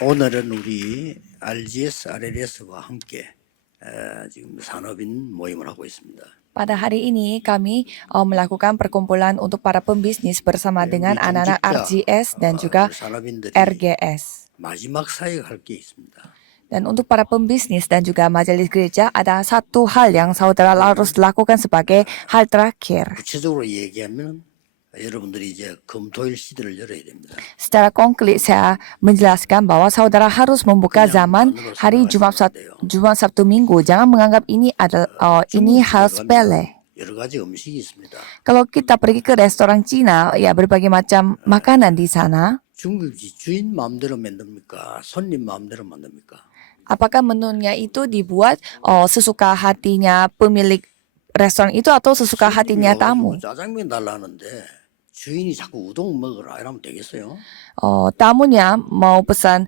오늘은 우리 RGS, RLS와 함께 지금 산업인 모임을 하고 있습니다. Pada hari ini kami melakukan perkumpulan untuk para pembisnis bersama dengan anak-anak RGS dan juga 산업인들이 RGS. 마지막 사역할 게 있습니다. Dan untuk para pembisnis dan juga majelis gereja ada satu hal yang saudara harus lakukan sebagai hal terakhir. 구체적으로 얘기하면 여러분들이 이제 금토일 시대를 열어야 됩니다. Secara konkret saya menjelaskan bahwa saudara harus membuka zaman hari Jumat Sabtu Minggu. Jangan menganggap ini adalah ini hal sepele. 여러 가지 음식이 있습니다. Kalau kita pergi ke restoran Cina, ya berbagai macam makanan di sana. 중국 주인 마음대로 만듭니까? 손님 마음대로 만듭니까? Apakah menunya itu dibuat sesuka hatinya pemilik restoran itu atau sesuka hatinya tamu? 짜장면 달라는데 주인이 자꾸 우동 먹으라 이러면 되겠어요? Tamunya mau pesan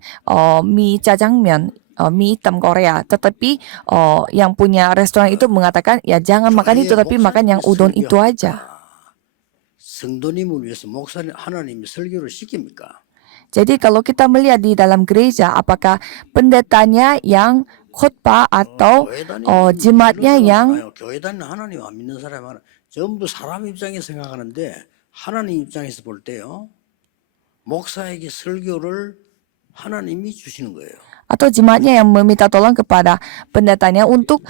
mie jajangmyeon, mie hitam Korea, tetapi yang punya restoran itu mengatakan ya jangan makan itu tapi makan yang udon itu aja. 성도님을 위해서 목사님 하나님이 설교를 시킵니까? Jadi kalau kita melihat di dalam gereja, apakah pendetanya yang khotbah atau jemaatnya yang 교회 다니는 하나님 안 믿는 사람은 전부 사람 입장에서 생각하는데 하나님 입장에서 볼 때요. 목사에게 설교를 하나님이 주시는 거예요. atau jemaatnya yang meminta tolong kepada pendetanya untuk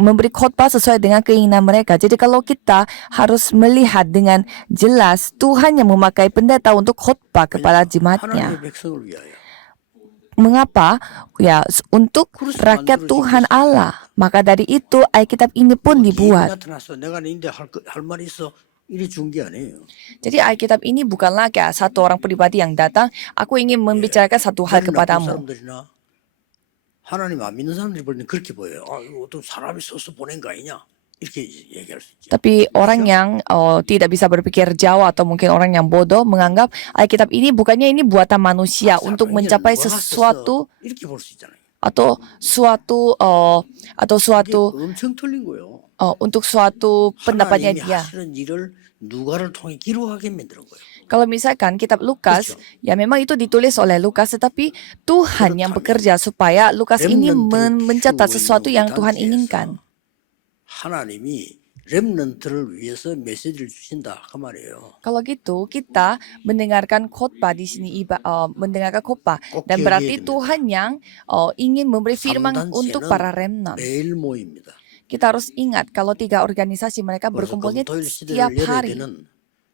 memberi khotbah sesuai dengan keinginan mereka. Jadi kalau kita harus melihat dengan jelas Tuhan yang memakai pendeta untuk khotbah kepada jemaatnya. 하나님의 백성을 위하여. Mengapa? Ya, untuk rakyat Tuhan Allah. Maka dari itu Alkitab ini pun dibuat. 나타났어. 내가 너희한테 할 말이 있어. 이리 준 게 아니에요. Jadi Alkitab ini bukanlah kayak satu orang pribadi yang datang, aku ingin membicarakan satu hal kepadamu. 사람들이나 하나님 안 믿는 사람들이 볼 때 그렇게 보여요. 아, 이거 어떤 사람이 써서 보낸 거 아니냐? 이렇게 얘기할 수 있죠. Tapi orang yang tidak bisa berpikir jauh atau mungkin orang yang bodoh menganggap Alkitab ini bukannya ini buatan manusia untuk mencapai sesuatu 이렇게 볼 수 있잖아요. atau suatu 엄청 틀린 거예요. untuk suatu pendapatnya 하나님이 dia. 하시는 일을 누가를 통해 기록하게 만드는 거예요. Kalau misalkan kitab Lukas, ya memang itu ditulis oleh Lukas, tetapi Tuhan yang bekerja supaya Lukas ini mencatat sesuatu yang Tuhan inginkan. 하나님이 렘넌트를 위해서 메시지를 주신다 그 말이에요. Kalau gitu kita mendengarkan khotbah di sini mendengarkan khotbah dan berarti Tuhan yang ingin memberi firman untuk para remnant. 매일 모입니다. Kita harus ingat kalau tiga organisasi mereka berkumpulnya setiap hari.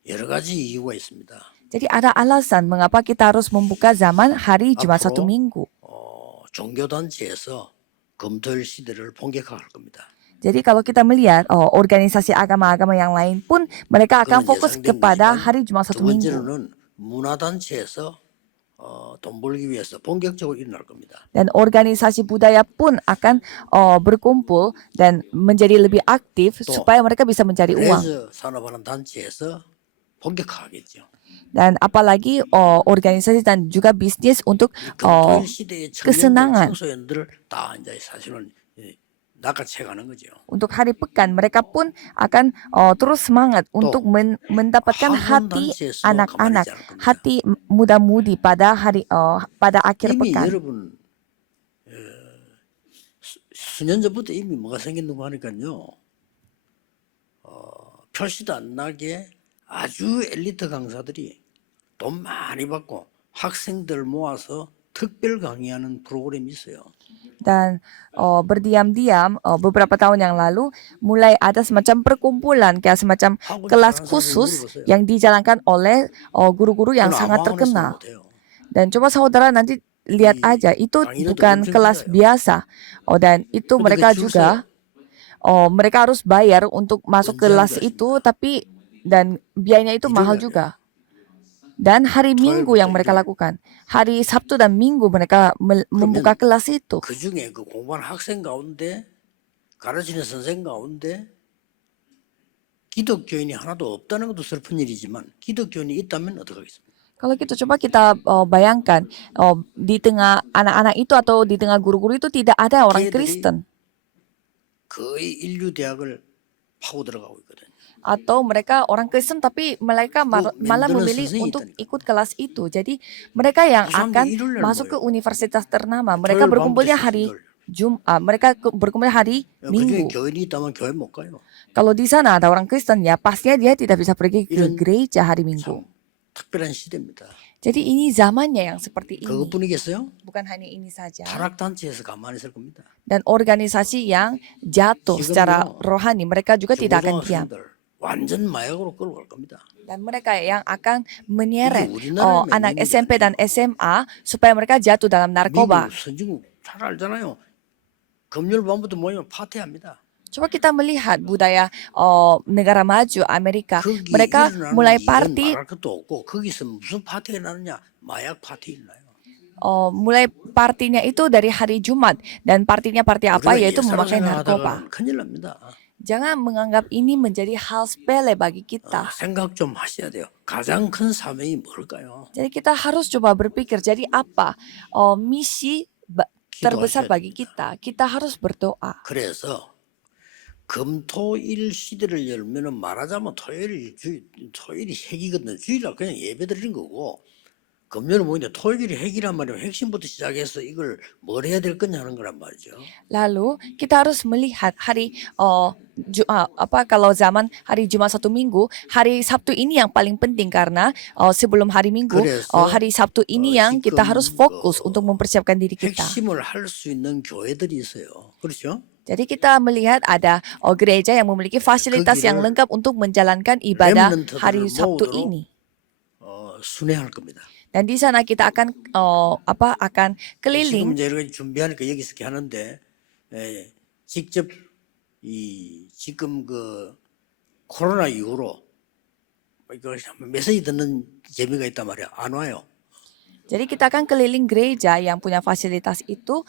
여러 가지 이유가 있습니다. Jadi ada alasan mengapa kita harus membuka zaman hari Jumat Sabtu Minggu. 종교 단체에서 금토일 시대를 본격화할 겁니다. Jadi kalau kita melihat organisasi agama-agama yang lain pun mereka akan fokus kepada hari Jumat Sabtu 두 Minggu. 번째로는 문화 단체에서 돈 벌기 위해서 본격적으로 일어날 겁니다. Dan organisasi budaya pun akan berkumpul dan menjadi lebih aktif supaya mereka bisa mencari uang. 레저 산업하는 단체에서 본격화하겠죠. Dan apalagi organisasi dan juga bisnis untuk 금토일 시대의 kesenangan. 청소년들을 다 이제 사실은 낚아채가는 거죠. Untuk hari pekan mereka pun akan terus semangat untuk mendapatkan hati anak-anak, hati muda-mudi pada hari pada akhir 이미 pekan. 여러분 수년 전부터 이미 뭐가 생겼는고 하니까요. 표시도 안 나게 아주 엘리트 강사들이 돈 많이 받고 학생들 모아서 특별 강의하는 프로그램이 있어요. Dan berdiam-diam beberapa tahun yang lalu mulai ada semacam perkumpulan kayak semacam kelas khusus yang dijalankan oleh guru-guru yang sangat terkenal. Dan coba saudara nanti lihat aja itu bukan kelas biasa. Dan itu mereka juga mereka harus bayar untuk masuk kelas itu tapi dan biayanya itu mahal juga. Dan hari Minggu yang mereka lakukan, hari Sabtu dan Minggu mereka membuka kelas itu. 그 중에 그 공부하는 학생 가운데 가르치는 선생 가운데 기독교인이 하나도 없다는 것도 슬픈 일이지만 기독교인이 있다면 어떡하겠습니까? Kalau gitu coba kita bayangkan di tengah anak-anak itu atau di tengah guru-guru itu tidak ada orang Kristen. 거의 인류 대학을 파고 들어가고 있거든요. atau mereka orang Kristen tapi mereka malah 만드는 memilih 선생이 untuk 있다니까. ikut kelas itu. Jadi mereka yang 그 사람들이 akan 일요일 날 masuk ke 모여요. universitas ternama, mereka 토요일 밤부터 berkumpulnya 시작 hari 일요일. mereka berkumpul hari 그중에 Minggu. 교인이 있다면 교회 못 가요. Kalau di sana ada orang Kristen ya pastinya dia tidak bisa pergi ke 이런 gereja hari Minggu. 참 특별한 시대입니다. Jadi ini zamannya yang seperti ini. 그것뿐이겠어요? Bukan hanya ini saja. 타락단체에서 가만히 있을 겁니다. Dan organisasi yang jatuh secara 지금요, rohani mereka juga tidak akan diam. 중고등학생들 완전 마약으로 끌고 갈 겁니다. Dan mereka yang akan 이게 menyeret 우리나라의 anak 맹목이 SMP dan 아니에요. SMA supaya mereka jatuh dalam narkoba. 미국 선진국 잘 알잖아요. 금요일 밤부터 모이면 파티합니다. Coba kita melihat budaya negara maju Amerika. 거기 Mereka 일어나는 mulai 일은 party, 말할 것도 없고 거기서 무슨 파티가 나느냐? 마약 파티 일나요. mulai partinya itu dari hari Jumat dan partinya party apa 우리가 yaitu 예사로 memakai narkoba. 생각하다가는 큰일 납니다. Jangan menganggap ini menjadi hal sepele bagi kita. 생각 좀 하셔야 돼요. 가장 큰 사명이 뭘까요? Jadi kita harus coba berpikir jadi apa misi terbesar bagi kita. Kita harus berdoa. 그래서 금토일 시대를 열면은 말하자면 토요일이 핵이거든요. 주일날 그냥 예배 드리는 거고 금요일 모이는데 토요일이 핵이란 말이면 핵심부터 시작해서 이걸 뭘 해야 될 거냐 하는 거란 말이죠. Lalu kita harus melihat hari kalau zaman hari Jumat satu Minggu, hari Sabtu ini yang paling penting karena sebelum hari Minggu, 그래서, hari Sabtu ini yang kita 지금 harus fokus untuk mempersiapkan diri kita. 핵심을 할 수 있는 교회들이 있어요. 그렇죠? Jadi kita melihat ada gereja yang memiliki fasilitas yang lengkap untuk menjalankan ibadah hari Sabtu ini. 순회할 겁니다. Dan di sana kita akan akan 지금 keliling. 이제 이렇게 준비하니까 여기서 이렇게 하는데 직접 지금 그 코로나 이후로 이거 메시지 듣는 재미가 있단 말이야. 안 와요. Jadi kita akan keliling gereja yang punya fasilitas itu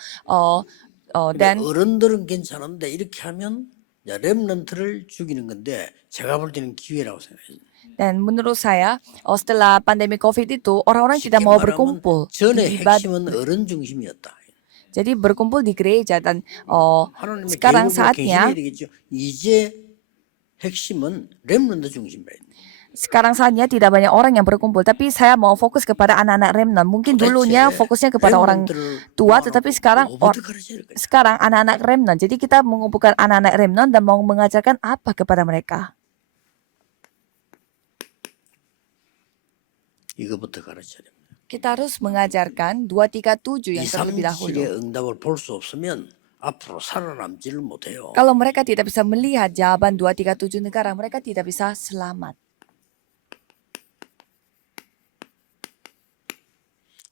dan 어른들은 괜찮은데 이렇게 하면 렘넌트를 죽이는 건데 제가 볼 때는 기회라고 생각해요. Dan menurut saya, setelah pandemi COVID itu, orang-orang tidak mau berkumpul 전의 di ibadah. 핵심은 어른 중심이었다. Jadi berkumpul di gereja dan 하나님의 sekarang 계획을 saatnya, 계시해야 되겠죠. 이제 핵심은 렘넌트 중심이라. sekarang saatnya tidak banyak orang yang berkumpul, tapi saya mau fokus kepada anak-anak remnant. Mungkin dulunya fokusnya kepada orang tua, tetapi sekarang anak-anak remnant. Jadi kita mengumpulkan anak-anak remnant dan mau mengajarkan apa kepada mereka. 이거부터 가르쳐야 됩니다. Kita harus mengajarkan 237 yang terlebih 237의 dahulu. 응답을 볼 수 없으면 앞으로 살아남지를 못해요. Kalau mereka tidak bisa melihat jawaban 237 negara, mereka tidak bisa selamat.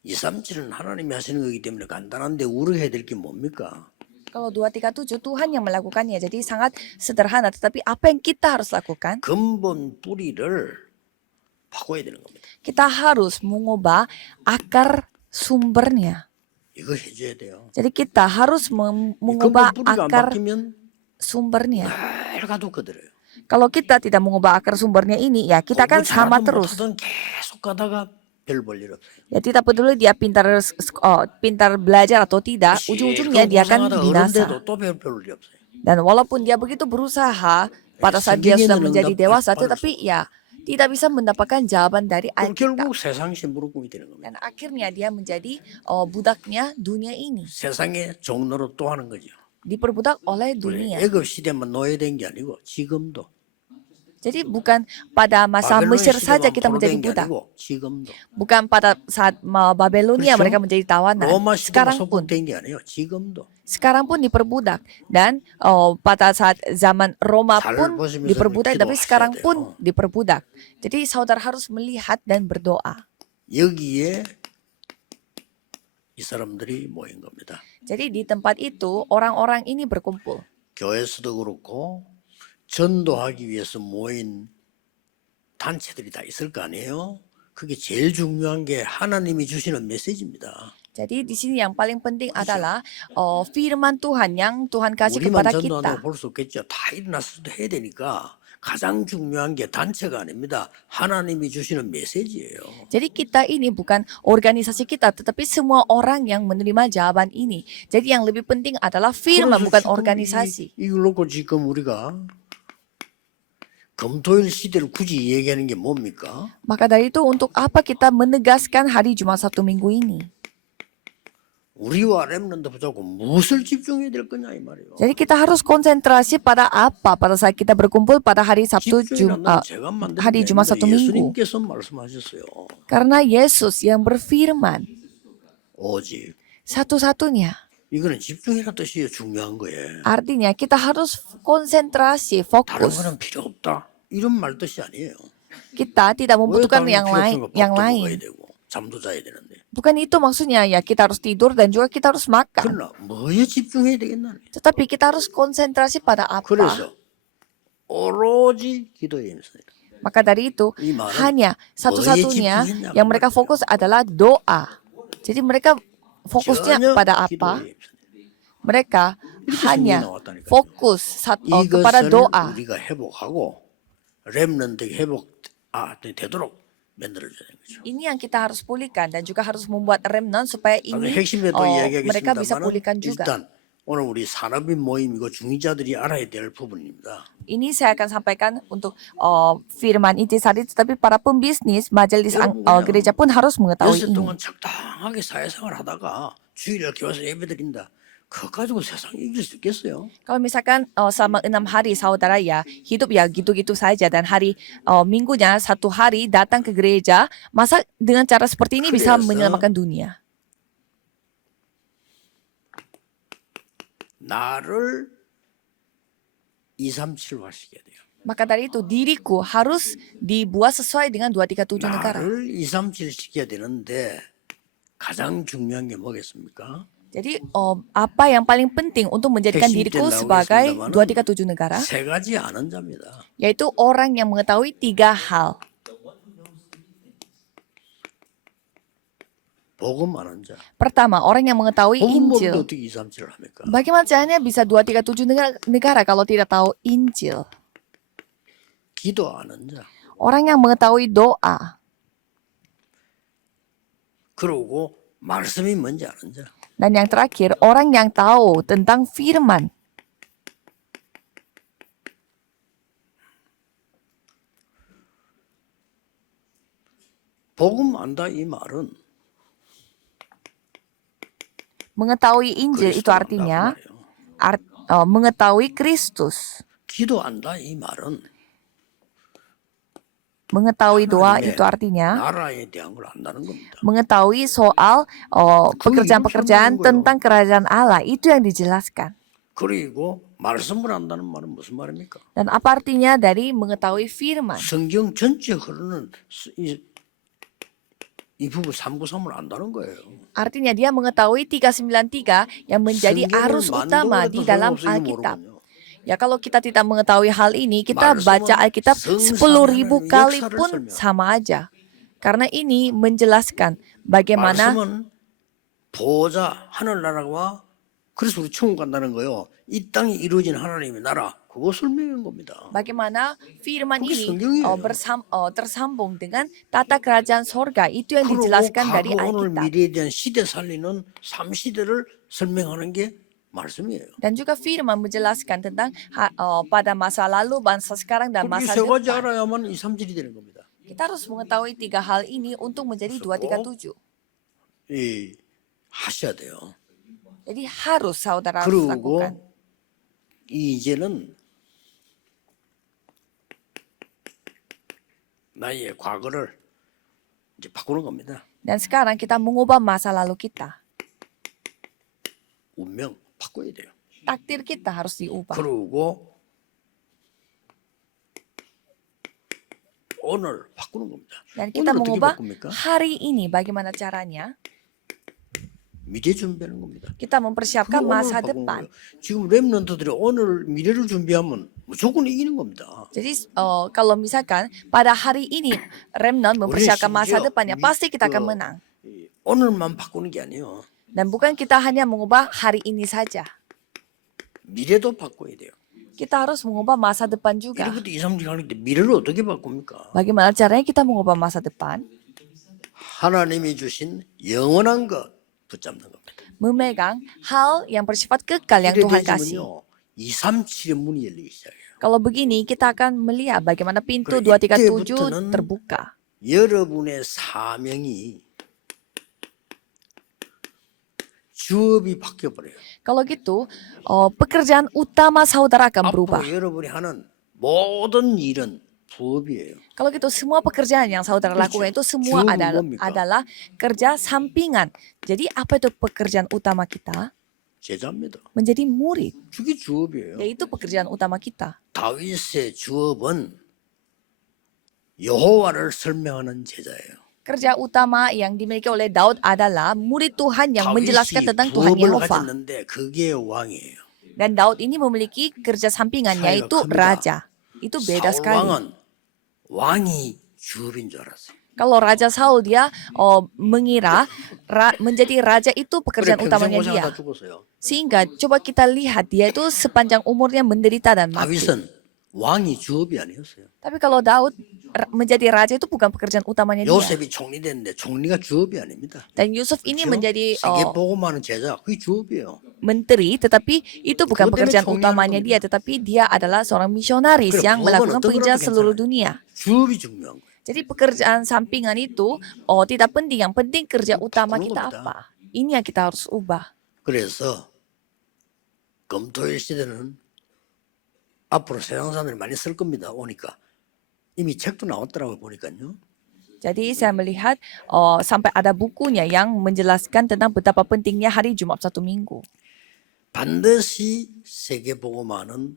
237은 하나님이 하시는 거기 때문에 간단한데 우려해야 될 게 뭡니까? Kalau 237 Tuhan yang melakukannya, jadi sangat sederhana. Tetapi apa yang kita harus lakukan? 근본 뿌리를 바꿔야 되는 겁니다. Kita harus mengubah akar sumbernya. 이거 해줘야 돼요. Jadi kita harus 근본 mengubah 뿌리가 안 akar 바뀌면 sumbernya. 매일 가둬거들어요. Kalau kita tidak mengubah akar sumbernya ini, ya kita akan sama terus. 계속 가다가 별 볼 일 없어요. Ya tidak peduli dia pintar belajar atau tidak, ujung-ujungnya dia akan binasa. 또별일 없어요. Dan walaupun dia begitu berusaha pada saat dia sudah menjadi dewasa, tetapi ya tidak bisa mendapatkan jawaban dari Alkitab. 결국 세상 심부름꾼이 되는 겁니다. Dan akhirnya dia menjadi budaknya dunia ini. 세상의 종로로 또 하는 거죠. Diperbudak oleh dunia. 애굽 시대만 노예된 게 아니고 지금도. Jadi bukan pada masa Mesir saja kita menjadi budak. 지금도. Bukan pada saat Babelonia mereka menjadi tawanan. 로마 시대만 Sekarang pun. 속국된 게 아니에요. 지금도. Sekarang pun diperbudak. Dan pada saat zaman Roma pun diperbudak, tapi sekarang pun diperbudak. Jadi saudara harus melihat dan berdoa. 여기에 이 사람들이 모인 겁니다. Jadi di tempat itu orang-orang ini berkumpul. 교회에서도 그렇고 전도하기 위해서 모인 단체들이 다 있을 거 아니에요. 그게 제일 중요한 게 하나님이 주시는 메시지입니다. Jadi di sini yang paling penting adalah firman Tuhan yang Tuhan kasih 우리만 kepada 전도한다고 kita. 볼 수 없겠죠. 다 일어나서도 해야 되니까 가장 중요한 게 단체가 아닙니다. 하나님이 주시는 메시지예요. Jadi kita ini bukan organisasi kita, tetapi semua orang yang menerima jawaban ini. Jadi yang lebih penting adalah firman, bukan organisasi. 이걸 놓고 지금 우리가 금토일 시대를 굳이 얘기하는 게 뭡니까? Maka dari itu untuk apa kita menegaskan hari Jumat Sabtu Minggu ini? 우리와 렘넌트 붙잡고 무엇을 집중해야 될 거냐 이 말이에요. Jadi kita harus konsentrasi pada apa pada saat kita berkumpul pada hari Sabtu 집중이란 건 제가 만든 hari 게 Jumat 아니라 Sabtu Minggu. 예수님께서 말씀하셨어요. Karena Yesus yang berfirman 오직 satu-satunya. 이거는 집중이라는 뜻이에요. 중요한 거예요. Artinya kita harus konsentrasi, 다른 fokus. 거는 필요 없다. 이런 말 뜻이 아니에요. Kita tidak 왜 membutuhkan 다른 거 필요 없으니까 yang 밥도 lain. 먹어야 되고 잠도 자야 되는데. Bukan itu maksudnya ya kita harus tidur dan juga kita harus makan. 그러나 뭐에 집중해야 되겠나? Tetapi kita harus konsentrasi pada apa. 그래서 오로지 기도에 임했습니다. Maka dari itu 이 말은 hanya satu-satunya yang mereka fokus adalah doa. Jadi mereka fokusnya 전혀 pada 기도에 apa? 임했습니다. Mereka hanya fokus kepada 이것을 doa. 우리가 회복하고 렘넌트 되도록 만들어줘야 되는 거죠. Ini yang kita harus pulihkan dan juga harus membuat remnant supaya ini 핵심에 또 mereka bisa 이야기하겠습니다만 pulihkan juga. 일단 오늘 우리 산업인 모임이고 중위자들이 알아야 될 부분입니다. Ini saya akan sampaikan untuk firman intisari, tetapi para pembisnis majelis gereja pun harus mengetahui 열흘 ini. 동안 적당하게 사회생활 하다가 주일날 교회에서 예배드린다. 그거 가지고 세상 이길 수 있겠어요? Kalau misalkan selama 6 hari saudara ya hidup ya gitu-gitu saja dan hari minggunya 1 hari datang ke gereja, masa dengan cara seperti ini bisa 그래서 menyelamatkan dunia? 나를 237화 시켜야 돼요. Maka dari itu diriku harus dibuat sesuai dengan 237 negara. 나를 237 시켜야 되는데 가장 중요한 게 뭐겠습니까? Jadi apa yang paling penting untuk menjadikan 핵심 diriku 때 sebagai 나오겠습니다만은 237 negara? 세 가지 아는 자입니다. Yaitu orang yang mengetahui 3 hal. 복음 아는 자. Pertama, orang yang mengetahui 복음 모르는데 Injil. 어떻게 237을 합니까? Bagaimana caranya bisa 237 negara kalau tidak tahu Injil? 기도 아는 자. Orang yang mengetahui doa. 그러고 말씀이 뭔지 아는 자. Dan yang terakhir, orang yang tahu tentang firman. 복음 안다 이 말은 Mengetahui Injil itu 그리스도 artinya 안다 그 말이에요. mengetahui Kristus. 기도 안다 이 말은 Mengetahui doa 하나님의 itu artinya 나라에 대한 걸 안다는 겁니다. mengetahui soal pekerjaan-pekerjaan 이유를 tentang kerajaan Allah. Itu yang dijelaskan. 그리고 말씀을 안다는 말은 무슨 말입니까? Dan apa artinya dari mengetahui firman? 성경 전체 흐르는 이 부분 393을 안다는 거예요. Artinya dia mengetahui 393 yang menjadi 성경을 arus utama 만들어도 di dalam 소용없어, 이거 Alkitab. 모르거든요. Ya kalau kita tidak mengetahui hal ini, kita baca Alkitab 10.000 kali pun sama aja. Karena ini menjelaskan bagaimana 말씀은 보호자 하늘나라와 그래서 우리 천국 간다는 거요. 이 땅이 이루어진 하나님의 나라 그거 설명한 겁니다. bagaimana firman 그게 ini 성경이에요. tersambung dengan tata kerajaan sorga. Itu yang 그리고 dijelaskan 과거 dari 오늘 Alkitab. 미래에 대한 시대 살리는 3시대를 설명하는 게 말씀이에요. Dan juga firman menjelaskan tentang pada masa lalu, bangsa sekarang, dan 그럼 masa 이 세 가지 depan. 알아야만 237이 되는 겁니다. Kita harus mengetahui 3 hal ini untuk menjadi 237. 하셔야 돼요. Jadi harus saudara 그리고 lakukan. 이제는 나의 과거를 이제 바꾸는 겁니다. Dan sekarang kita mengubah masa lalu kita. 운명 바꿔야 돼요. Takdir kita harus diubah. 그리고 오늘 바꾸는 겁니다. Dan kita 오늘 어떻게 mengubah 바꿉니까? hari ini. Bagaimana caranya? 미래 준비하는 겁니다. Kita mempersiapkan 그거 오늘 masa 바꾸는 depan. 거예요. 지금 랩런트들이 오늘 미래를 준비하면 무조건 이기는 겁니다. Jadi kalau misalkan pada hari ini remnant mempersiapkan masa 심지어 depannya, pasti kita akan menang. 오늘만 바꾸는 게 아니에요. Dan bukan kita hanya mengubah hari ini saja. 미래도 바꿔야 돼요. Kita harus mengubah masa depan juga. 이렇게 2, 3주 하는데 미래를 어떻게 바꿉니까? Bagaimana caranya kita mengubah masa depan? 하나님이 주신 영원한 것 붙잡는 겁니다. Memegang hal yang bersifat kekal yang 이래 Tuhan kasih. 되지면요 2, 3, 7의 문이 열리기 시작해요. Kalau begini kita akan melihat bagaimana pintu 그래, 237 이때부터는 terbuka. 여러분의 사명이 주업이 바뀌어버려요. Kalau gitu, pekerjaan utama saudara akan berubah. 앞으로 여러분이 하는 모든 일은 부업이에요. Kalau gitu semua pekerjaan yang saudara 그렇죠. lakukan itu semua 주업은 adalah, 뭡니까? adalah kerja sampingan. Jadi apa itu pekerjaan utama kita? 제자입니다. Menjadi murid, 그게 주업이에요. yaitu pekerjaan utama kita. 다윗의 주업은 여호와를 설명하는 제자예요. Kerja utama yang dimiliki oleh Daud adalah murid Tuhan yang menjelaskan 다윗이 tentang Tuhan 부업을 Yehova. 가졌는데 그게 왕이에요. Dan Daud ini memiliki kerja sampingan 차이가 yaitu 큽니다. raja. Itu beda 사울 sekali. 왕은 왕이 주업인 줄 알았어요. Kalau Raja Saul dia mengira menjadi raja itu 그래 pekerjaan 평생 utamanya dia. 고생하다 죽었어요. Sehingga coba kita lihat dia itu sepanjang umurnya menderita dan mati. 다윗은 왕이 주업이 아니었어요. Tapi kalau Daud menjadi raja itu bukan pekerjaan utamanya dia. 요셉이 총리 됐는데 총리가 주업이 아닙니다. Dan Yusuf ini 그렇죠? menjadi 세계 복음하는 제자 그게 주업이에요. menteri, tetapi itu bukan 그것 때문에 pekerjaan 총리하는 utamanya dia, tetapi dia adalah seorang misionaris 그래, yang 부업은 melakukan 어떤 penginjilan 거라도 seluruh 괜찮아요. dunia. 주업이 중요한 거예요. Jadi pekerjaan sampingan itu tidak penting, yang penting kerja utama 바꾸는 kita 겁니다. apa. Ini yang kita harus ubah. 그래서 검토일 시대는 앞으로 세상 사람들이 많이 쓸 겁니다. 오니까 이미 책도 나왔더라고요 보니까요. Jadi saya melihat sampai ada bukunya yang menjelaskan tentang betapa pentingnya hari Jumat satu minggu. 반드시 세계 복음화는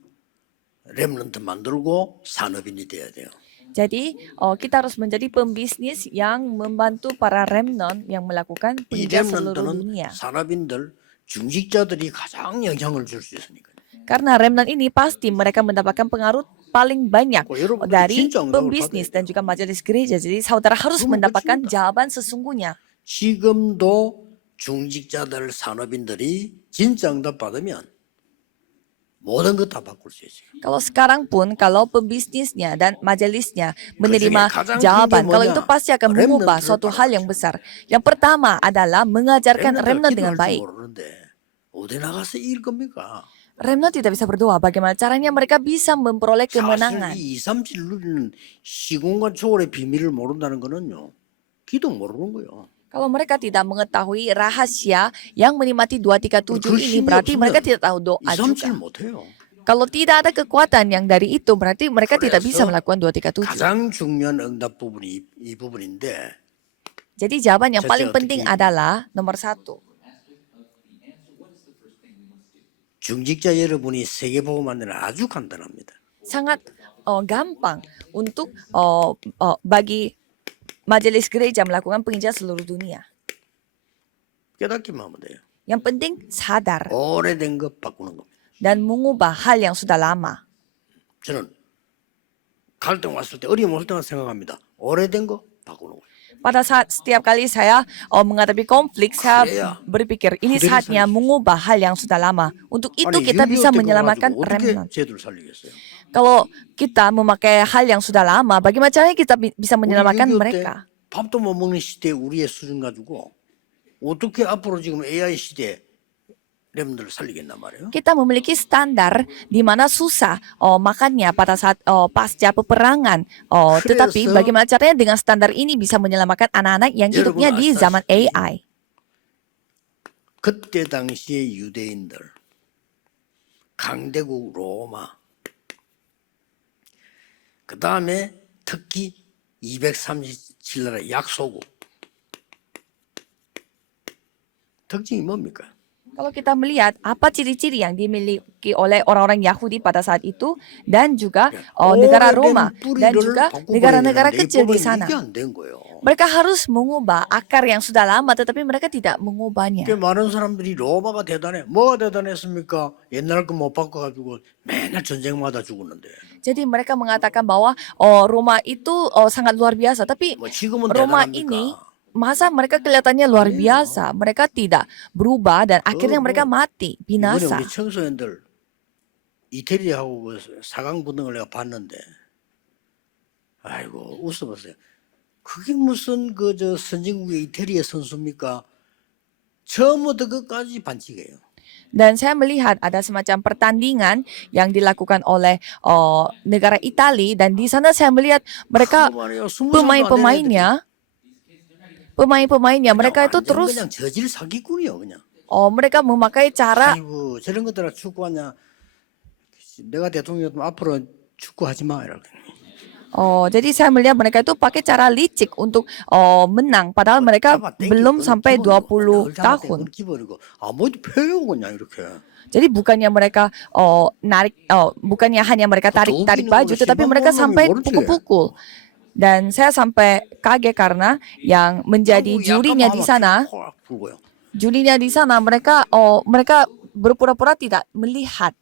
렘넌트 만들고 산업인이 돼야 돼요. Jadi kita harus menjadi pembisnis yang membantu para remnant yang melakukan 이 penginjilan seluruh 렘넌트는 dunia. 산업인들, 중직자들이 가장 영향을 줄 수 있으니까. Karena remnant ini pasti mereka mendapatkan pengaruh paling banyak 여러분들이 dari 진짜 응답을 pembisnis 받아야 dan 돼요. juga majelis gereja. Jadi saudara harus 그러면 mendapatkan 끝입니다. jawaban sesungguhnya. 지금도 중직자들, 산업인들이 진짜 응답 받으면 모든 것 다 바꿀 수 있어요. Kalau sekarang pun, kalau pembisnisnya dan majelisnya menerima 가장 jawaban, 큰 게 kalau 뭐냐? itu pasti akan mengubah 렘넌트를 suatu hal yang 바라보죠. besar. Yang pertama adalah mengajarkan 렘넌트가 remnant dengan 기도할 줄 baik. 모르는데 어디 나가서 이길 겁니까? Remnant tidak bisa berdoa. Bagaimana caranya mereka bisa memperoleh 사실 kemenangan? 이 237 누리는 시공간 초월의 비밀을 모른다는 거는요. 기도 모르는 거예요. Kalau mereka tidak mengetahui rahasia yang menikmati 237 그 ini, 힘이 berarti mereka 없으면 tidak tahu doa 237 juga. 못해요. Kalau tidak ada kekuatan yang dari itu, berarti mereka tidak bisa 그래서 melakukan 237. 가장 중요한 응답 부분이 이 부분인데 Jadi jawaban yang Jadi paling 어떻게 penting ini? adalah nomor 1. 중직자 여러분이 세계 복음하는 데는 아주 간단합니다. Sangat gampang untuk bagi majelis gereja melakukan penginjilan seluruh dunia. 깨닫기만 하면 돼요. Yang penting sadar 오래된 것 바꾸는 겁니다. dan mengubah hal yang sudah lama. 저는 갈등 왔을 때 어려움 왔을 때만 생각합니다. 오래된 거 바꾸는 거예요. Pada saat setiap kali saya menghadapi konflik, saya 그래야 berpikir ini 그대를 saatnya 살릴 수 mengubah hal yang sudah lama. Untuk itu 아니 kita 6.25 bisa 때 menyelamatkan 가가지고 어떻게 remnant. 쟤들 살리겠어요? Kalau kita memakai hal yang sudah lama, bagaimana caranya kita bisa 우리 menyelamatkan 6.25 때 mereka? 밥도 못 먹는 시대 우리의 수준 가지고 어떻게 앞으로 지금 AI 시대 렘들을 살리겠단 말이에요? Kita memiliki standar di mana susah makannya pada saat pasca peperangan. Tetapi 그래서 bagaimana caranya dengan standar ini bisa menyelamatkan anak-anak yang hidupnya 여러분 di zaman 아시다시피 AI? 그때 당시의 유대인들, 강대국 로마, 그 다음에 특히 237나라 약소국 특징이 뭡니까? Kalau kita melihat apa ciri-ciri yang dimiliki oleh orang-orang Yahudi pada saat itu dan juga negara Roma dan 뿌리를 juga 바꿔버려야 negara-negara 되는데 kecil di 이법은 sana. 이게 안 된 거예요. Mereka harus mengubah akar yang sudah lama tetapi mereka tidak mengubahnya. 그 많은 사람들이 로마가 대단해. 뭐가 대단했습니까? 옛날 거 못 바꿔가지고 맨날 전쟁마다 죽었는데. Jadi mereka mengatakan bahwa Roma itu sangat luar biasa, tapi 뭐 지금은 Roma 대단합니까? ini masa mereka kelihatannya luar biasa. Mereka tidak berubah dan akhirnya mereka mati, 이번에 binasa. 우리 청소년들 이태리하고 그 사강부등을 내가 봤는데, 아이고 웃어보세요. 그게 무슨 그 저 선진국의 이태리의 선수입니까? 처음부터 끝까지 반칙이에요. Dan saya melihat ada semacam pertandingan yang dilakukan oleh negara Italia dan di sana saya melihat mereka 그거 말이에요. 20살도 안 된 애들이 pemain-pemainnya 그냥 mereka itu 완전 terus 그냥 저질 사기꾼이요, 그냥. mereka memakai cara 아이고 저런 것들아 축구하냐? 내가 대통령이었으면 앞으로 축구하지 마 이렇게. jadi saya melihat mereka itu pakai cara licik untuk menang padahal mereka 잡아 당기고 belum 그건 sampai 기본이고, 20 늘 잡아 당기고 tahun. 그건 기본이고 아무도 펴요 그냥 이렇게. Jadi bukannya mereka bukannya hanya mereka tarik-tarik baju, tetapi mereka sampai pukul-pukul. Dan saya sampai kaget karena yang menjadi jurinya di sana, mereka mereka berpura-pura tidak melihat.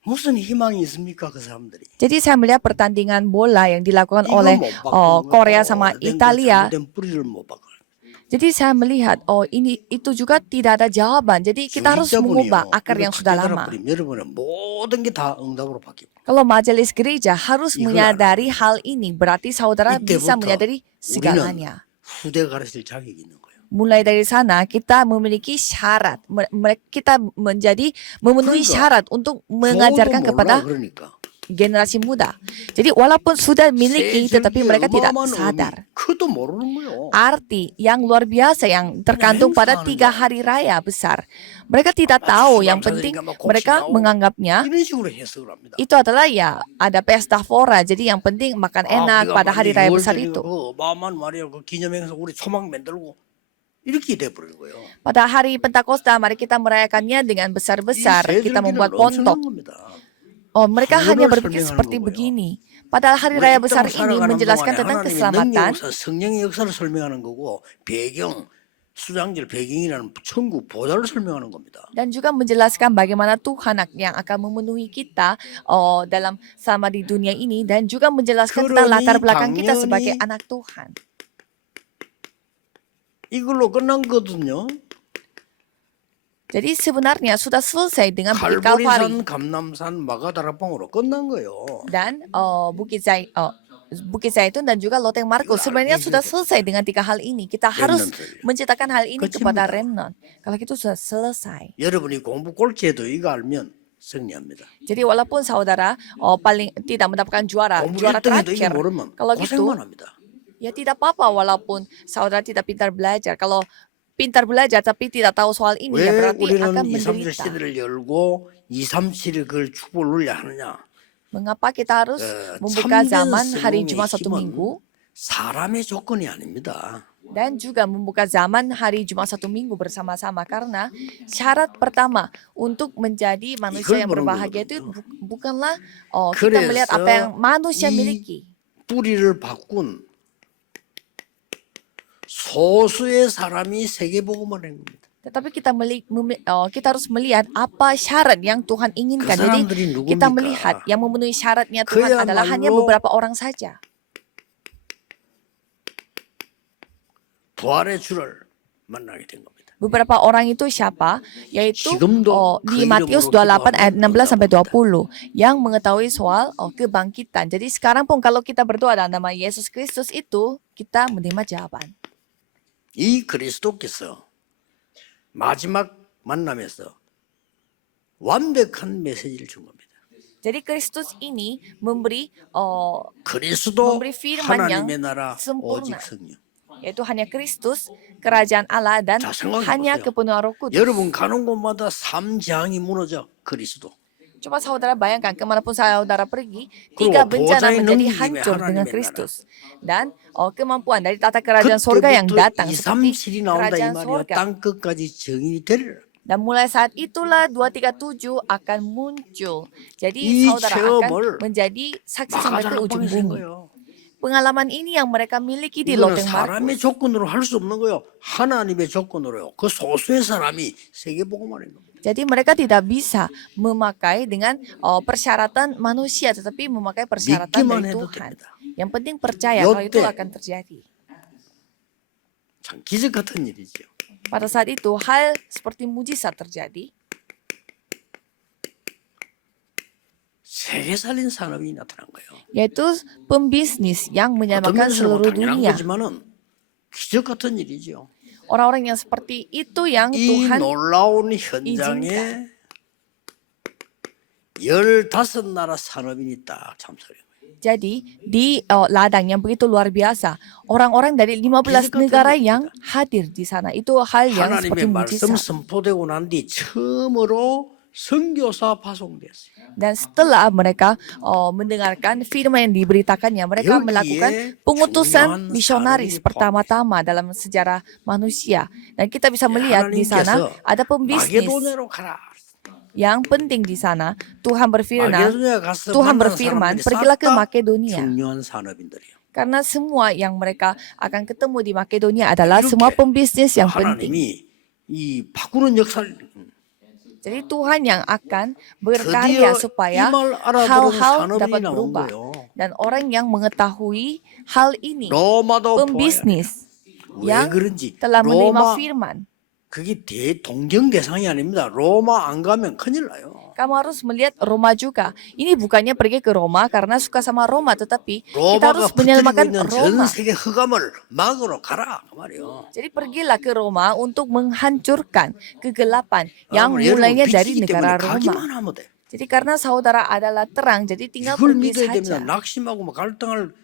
무슨 희망이 있습니까 그 사람들이? Jadi saya melihat pertandingan bola yang dilakukan 이거 oleh 못 바꾸는 거야. Korea sama 오래된 거 Italia. 잘못된 뿌리를 못 바꿔. Jadi saya melihat itu juga tidak ada jawaban. Jadi kita harus mengubah akar yang sudah lama. 여러분은 모든 게 다 응답으로 바뀌고. Kalau majelis gereja harus 이걸 menyadari hal ini, berarti saudara bisa 이때부터 menyadari 우리는 segalanya. 후대 가르칠 자격이 있는 거예요. Mulai dari sana kita memiliki syarat, kita memenuhi 그러니까 syarat untuk mengajarkan 저도 kepada 몰라 그러니까. generasi muda. Jadi walaupun sudah miliki, tetapi mereka tidak 어마어마한 sadar. 의미, 그것도 모르는 거예요. Arti yang luar biasa yang terkandung pada 3 hari raya besar. Mereka tidak tahu, yang penting mereka menganggapnya 이런 식으로 해석을 합니다. itu adalah ya ada pesta fora, jadi yang penting makan enak 우리가 pada hari raya besar 유월절이고 itu. 그 어마어마한 말이야 그 기념행사 우리 초막 만들고 이렇게 돼버린 거예요. Pada hari Pentakosta mari kita merayakannya dengan besar-besar, 이 kita membuat 세들기는 pontok. 엄청난 겁니다. Mereka 하늘을 hanya berpikir 설명하는 seperti 거고요. begini. Padahal hari 우리 raya 이 besar 땅을 ini 살아가는 menjelaskan 동안에 tentang 하나님의 keselamatan 능력의 역사, 성령의 역사를 설명하는 거고 배경, 수장질 배경이라는 천국 보좌를 설명하는 겁니다. dan juga menjelaskan bagaimana Tuhan yang akan memenuhi kita dalam sama di dunia ini dan juga menjelaskan tentang latar belakang kita sebagai anak Tuhan. 이걸로 끝난 거거든요. Jadi sebenarnya sudah selesai dengan Bukit Kalvari 갈보리산, 감남산, 마가다락방으로 끝난 거예요. dan Bukit Zaitun dan juga Loteng Markus. Sebenarnya sudah selesai dengan 3 hal ini. Kita harus menceritakan hal ini kepada remnant. Kalau itu sudah selesai. 여러분이 공부 꼴찌해도 이거 알면 승리합니다. Jadi walaupun saudara paling tidak mendapatkan juara 공부 1등해도 terakhir, 이거 모르면 kalau gitu 고생만 합니다. ya tidak apa-apa walaupun saudara tidak pintar belajar. Kalau pintar belajar tapi tidak tahu soal ini ya 왜 berarti 우리는 akan 237 menderita. 시대를 열고 237을 그걸 축복을 누려야 하느냐? Mengapa kita harus membuka zaman hari Jumat Sabtu Minggu 사람의 조건이 아닙니다. dan juga membuka zaman hari Jumat Sabtu Minggu bersama-sama karena syarat pertama untuk menjadi manusia yang berbahagia itu bukanlah kita melihat apa yang manusia miliki. 뿌리를 바꾼 소수의 사람이 세계복음을 한 겁니다. Tetapi kita harus melihat apa syarat yang Tuhan inginkan. 그 Jadi 사람들이 kita 누굽니까? melihat yang memenuhi syaratnya Tuhan adalah hanya 그야말로 beberapa orang saja. 부활의 주를 만나게 된 겁니다. Beberapa orang itu siapa? Yaitu 지금도 di 그 Matius 이름으로 28 ayat 16 sampai 기도합니다. 20 yang mengetahui soal kebangkitan. Jadi sekarang pun kalau kita berdoa dalam nama Yesus Kristus itu kita menerima jawaban. 이 그리스도께서 마지막 만남에서 완벽한 메시지를 준 겁니다. Jadi Kristus ini memberi 그리스도 memberi firman yang 하나님의 나라 sempurna. 오직 성령. Yaitu hanya Kristus, kerajaan Allah dan 자, 생각해 hanya 보세요. kepenuhan Roh Kudus. 여러분 가는 곳마다 삼장이 무너져 그리스도. Coba saudara bayangkan kemanapun saudara pergi, 그리고 3 bencana 보좌의 menjadi 능력이 hancur dengan 하나님의 Kristus. Dan kemampuan dari tata kerajaan sorga yang datang 237이 seperti 나온다 이 kerajaan 말이야. sorga. 땅 끝까지 정의될 Dan mulai saat itulah 237 akan muncul. Jadi 이 saudara akan 체험을 menjadi saksi sampai ke ujung 마가다락방에서 한 bumi. 거예요. Pengalaman ini yang mereka miliki di 이거는 Loteng 사람의 Markus. 조건으로 할 수 없는 거예요. 하나님의 조건으로요. 그 소수의 사람이 세계복음을 한 겁니다. Jadi mereka tidak bisa memakai dengan persyaratan manusia, tetapi memakai persyaratan 믿기만 dari 해도 Tuhan. 됩니다. Yang penting percaya kalau itu 요때 akan terjadi. 참 기적 같은 일이죠. Pada saat itu hal seperti mujizat terjadi. 세계 살린 산업이 나타난 거예요. Yaitu pembisnis yang 어떤 menyamakan 면에서는 seluruh 당연한 dunia. 거지만은 기적 같은 일이죠. Orang-orang yang seperti itu yang 이 Tuhan 놀라운 현장에 15나라 산업인이 딱 참석해요. jadi di ladang yang begitu luar biasa, orang-orang dari 15 negara yang hadir di sana. Itu hal yang seperti 하나님의 말씀 mujizat. 선포되고 난 뒤 처음으로 선교사 파송됐어요. Dan setelah mereka mendengarkan firman yang diberitakannya, mereka 여기에 melakukan pengutusan 중요한 misionaris 사람이 pertama-tama dalam sejarah manusia. Dan kita bisa melihat di sana 하나님께서 ada pembisnis 마게도냐로 가라. yang penting di sana. Tuhan berfirman, 마게도냐 가서 Tuhan 만난 berfirman, 사람들이 pergilah ke 싹 다 Makedonia. 중요한 산업인들이에요. Karena semua yang mereka akan ketemu di Makedonia adalah semua 이렇게 pembisnis yang penting. 하나님이 이 바꾸는 역사를 Jadi Tuhan yang akan 드디어 berkarya supaya 이 말 알아들은 hal-hal 산업인이 dapat 나온 berubah. 거예요. Dan orang yang mengetahui hal ini, 로마도 보아야 pembisnis 왜 yang 그런지 telah menerima 로마 firman. 그게 동경 대상이 아닙니다. 로마 안 가면 큰일 나요. Kamu harus melihat Roma juga. Ini bukannya pergi ke Roma karena suka sama Roma, tetapi kita 로마가 harus 퍼뜨리고 menyelamatkan 있는 전 Roma. 세계 흑암을 막으러 가라 그 말이에요. Jadi pergilah ke Roma untuk menghancurkan kegelapan yang 여러분, mulainya 여러분 dari 빛이기 negara 때문에 Roma. 가기만 하면 돼. Jadi karena saudara adalah terang, jadi tinggal 이걸 pergi 믿어야 됩니다. saja. 낙심하고 뭐 갈등할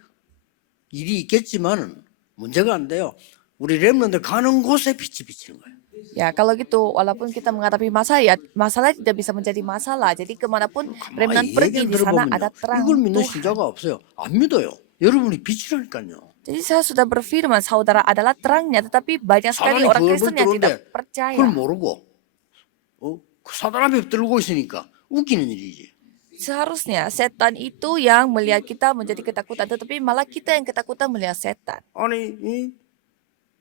일이 있겠지만 문제가 안 돼요. 우리 렘넌트 가는 곳에 빛이 비치는 거예요. Ya, kalau gitu, walaupun kita menghadapi masalah, ya masalah tidak bisa menjadi masalah. Jadi kemanapun remnant 가만히 pergi 얘기를 di sana 들어보면요. ada terang 이걸 믿는 Tuhan. 신자가 없어요. 안 믿어요. 여러분이 빛이라니까요. Jadi saya sudah berfirman, saudara adalah terangnya, tetapi banyak sekali 사단이 orang 벌벌 Kristen yang tidak 떠는데 percaya. 그걸 모르고 그 사단 앞에 들고 있으니까 웃기는 일이지. Seharusnya setan itu yang melihat kita menjadi ketakutan, tetapi malah kita yang ketakutan melihat setan. 아니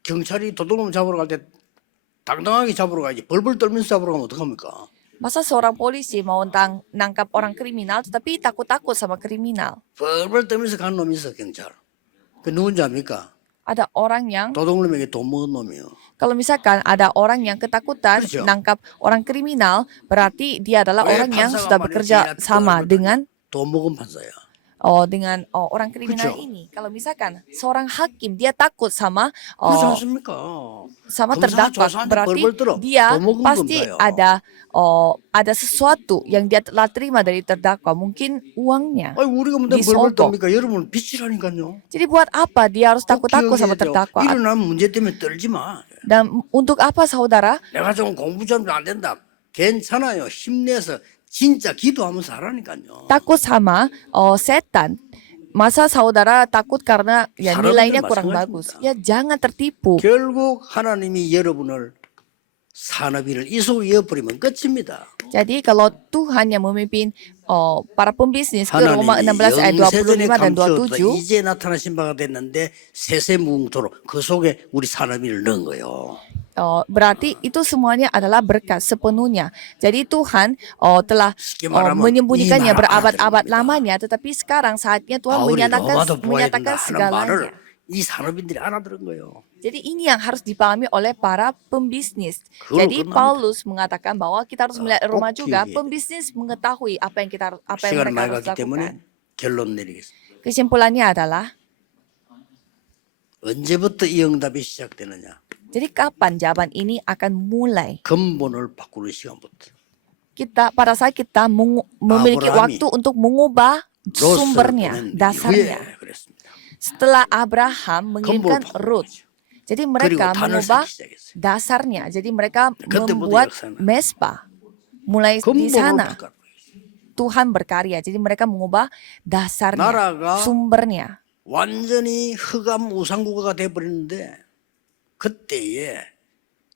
경찰이 도둑놈 잡으러 갈 때 당당하게 잡으러 가야지. 벌벌 떨면서 잡으러 가면 어떡합니까? Masa seorang polisi mau nangkap orang kriminal, tetapi takut-takut sama kriminal? 벌벌 떨면서 가는 놈이 있어 경찰. 그 누군지 압니까? Ada orang yang, 도둑놈에게 돈 먹은 놈이요. kalau misalkan ada orang yang ketakutan Kecil. nangkap orang kriminal, berarti dia adalah 왜 orang yang 판사가 sudah 말이야, bekerja 걔가 sama 벌벌 dengan 돈 먹은 판사야. dengan orang kriminal Kecil. ini. Kalau misalkan seorang hakim dia takut sama 그렇지 않습니까? sama 검사 terdakwa, 조사한테 berarti 벌벌 떨어. dia 돈 먹은 pasti 검사요. ada sesuatu yang dia telah terima dari terdakwa, mungkin uangnya. 아니 우리가 뭔데 Disogok. 벌벌 떨니까 여러분은 빛이라니까요. Jadi buat apa dia harus 꼭 takut-takut sama 기억해야 돼요. terdakwa? 일어나면 문제 때문에 떨지 마. Dan untuk apa saudara? 내가 좀 공부 좀 안 된다. 괜찮아요. 힘내서 진짜 기도하면서 하라니까요. Takut sama setan. Masa saudara takut karena ya 사람들 nilainya kurang 마찬가지입니다. bagus? Ya jangan tertipu. 결국 하나님이 여러분을 산업인을 이속이어버리면 끝입니다. Jadi kalau Tuhan yang memimpin para pembisnis ke Roma 하나님이 16 ayat 영세전에 25 dan 감추었다 27, 이제 나타나신 바가 됐는데 세세무궁토로 그 속에 우리 산업인을 넣은 거예요. berarti itu semuanya adalah berkat sepenuhnya. Jadi Tuhan telah 쉽게 말하면 menyembunyikannya 이 말을 berabad-abad 알아들은 겁니다. lamanya, tetapi sekarang saatnya Tuhan 바울이 로마도 보아야 menyatakan 된다 하는 말을 segalanya. 이 산업인들이 알아들은 거예요. Jadi ini yang harus dipahami oleh para pembisnis. 그걸 Jadi 그만합니다. Paulus mengatakan bahwa kita harus melihat Roma 꼭 juga, 기억해야 돼요. pembisnis mengetahui apa yang 시간 mereka 많이 harus 갔기 lakukan. 때문에 결론 내리겠습니다. Kesimpulannya adalah, 언제부터 이 응답이 시작되느냐? jadi kapan jawaban ini akan mulai? 근본을 바꾸는 시간부터. Pada saat kita memiliki Abrahami waktu untuk mengubah 롯을 sumbernya, 보낸 dasarnya. 이후에 그랬습니다. Setelah Abraham mengirimkan 근본을 바꾸는 Ruth, 거죠. jadi 그리고 mereka 단을 mengubah 쌓기 시작했어요. dasarnya. Jadi mereka 그때부터 membuat 역사는 mesbah. Mulai di 근본을 sana 바꾸는 거예요. Tuhan berkarya. Jadi mereka mengubah dasarnya, 나라가 sumbernya. 완전히 흑암 우상국가가 돼버리는데 그때에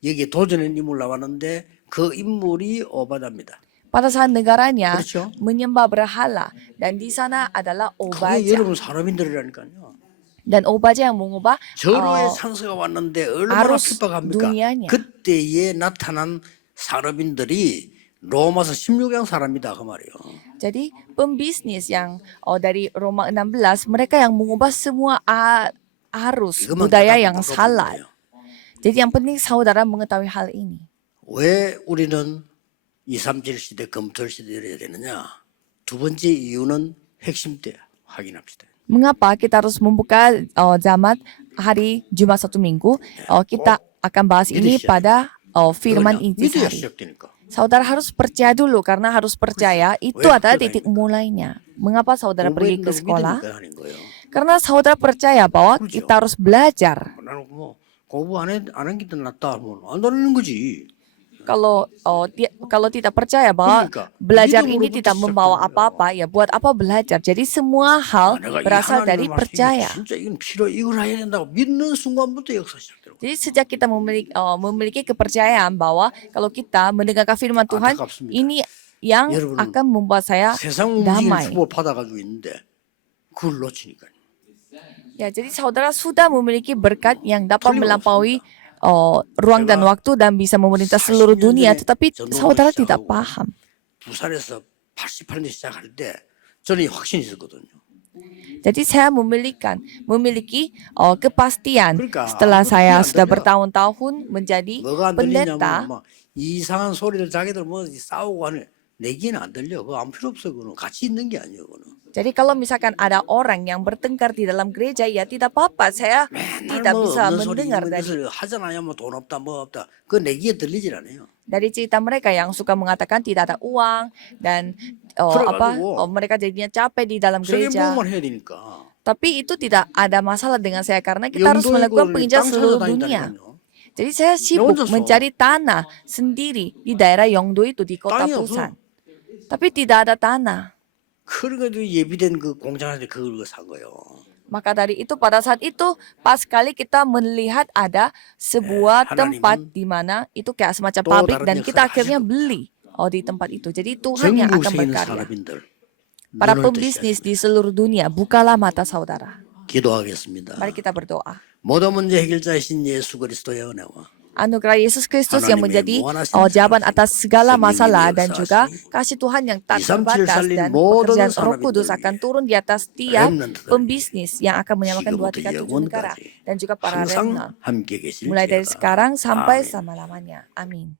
여기에 도전의 인물 나왔는데 그 인물이 오바다입니다. Pada saat negaranya 그렇죠? menyembah berhala, dan di sana adalah 그게 Obaja. 여러분 사람인들이라니까요. Dan Obaja yang mengubah 절호의 찬스가 왔는데 얼마나 arus 핍박합니까? dunianya. 그때에 나타난 산업인들이 로마서 16강 사람이다 그 말이에요. Jadi pembisnis yang dari Roma 16, mereka yang mengubah semua arus 이것만 budaya 깨닫고 yang 바꿔보는 salah. 거예요. Jadi yang penting saudara mengetahui hal ini. 왜 우리는 237 시대 검토 시대를 해야 되느냐? 두 번째 이유는 핵심 때 확인합시다. Mengapa kita harus membuka zaman hari Jumat satu minggu? Kita akan bahas ini 믿으셔야 pada firman 그냥 믿어야 intisari. 시작되니까. Saudara harus percaya dulu karena harus percaya itu 왜 adalah 학교 titik 다닙니까? mulainya. Mengapa saudara pergi ke 공부해야 된다고 sekolah? 믿으니까 하는 거예요. Karena saudara percaya bahwa 그렇죠. kita harus belajar. 나는 뭐 공부 안한 게 더 낫다 하면 안 다니는 거지. Kalau tidak percaya bahwa 그러니까 belajar ini 믿음으로부터 tidak membawa 시작되는 apa-apa, ya buat apa belajar? Jadi semua hal 내가 이 berasal dari 하나님의 말씀 percaya. 진짜 이건 필요 이걸 해야 된다고 믿는 순간부터 역사 시작되는 거예요. Jadi sejak kita memiliki kepercayaan bahwa kalau kita mendengarkan firman Tuhan, 안타깝습니다. ini yang 여러분은 akan membuat saya 세상 움직이는 damai. 축복을 받아가지고 있는데 그걸 놓치니까요. Ya, jadi saudara sudah memiliki berkat yang dapat 틀림없습니다. melampaui ruang dan waktu dan bisa memerintah seluruh 40년 dunia, 전에 tetapi 전도를 saudara tidak 시작하고 paham. 부산에서 88년 시작할 때 저는 확신이 있었거든요. Jadi saya memiliki kepastian 그러니까 setelah 아무것도 saya 안 sudah 들려. bertahun-tahun menjadi 뭐가 안 pendeta. 들리냐면 막 이상한 소리를 자기들 뭐 싸우고 하는 내기는 안 들려. 그거 아무 필요 없어. 그거는 같이 있는 게 아니에요. 그거는. Jadi kalau misalkan ada orang yang bertengkar di dalam gereja, ya tidak apa-apa. Saya 맨날 tidak 뭐 bisa 없는 소리 mendengar 있는 dari 것을 하잖아요. 뭐 돈 없다 뭐 없다. 그 내기에 들리질 않아요. cerita mereka yang suka mengatakan tidak ada uang dan 그래가지고 mereka jadinya capek di dalam 세계 gereja. 보험을 해야 되니까. Tapi itu tidak ada masalah dengan saya karena kita harus 영도의 melakukan 거를 penginjil 땅 seluruh dunia. 찾아다닌다니까요. Jadi saya sibuk 혼자서. mencari tanah sendiri di daerah Yongdo itu di kota 땅이 Busan. 없어. Tapi tidak ada tanah. 그래가지고 예비된 그 공장한테 그걸 산 거예요. Maka dari itu pada saat itu pas sekali kita melihat ada sebuah 하나님은 tempat di mana itu kayak semacam 또 pabrik 다른 dan kita 역사를 akhirnya 하실 beli di tempat itu. Jadi Tuhan yang 전국 akan 세계 있는 berkarya. 사람인들 Para 눈을 pembisnis 뜨셔야 di seluruh dunia, bukalah mata saudara. 기도하겠습니다. Mari kita berdoa. 모든 문제 해결자이신 예수 그리스도의 은혜와 Anugerah Yesus Kristus yang 하나님의 menjadi 무한하신 jawaban 사랑이 atas segala 생명의 masalah dan 역사하시니 juga kasih Tuhan yang tak 237 terbatas 살린 dan 모든 pekerjaan Roh 사람들을 Kudus akan turun di atas tiap 렘넌트들 pembisnis yang akan menyamakan 지금부터 237 negara 영원까지 dan juga para 항상 remnant. 함께 계실 Mulai dari 때가 sekarang sampai 아멘. selama-lamanya. Amin.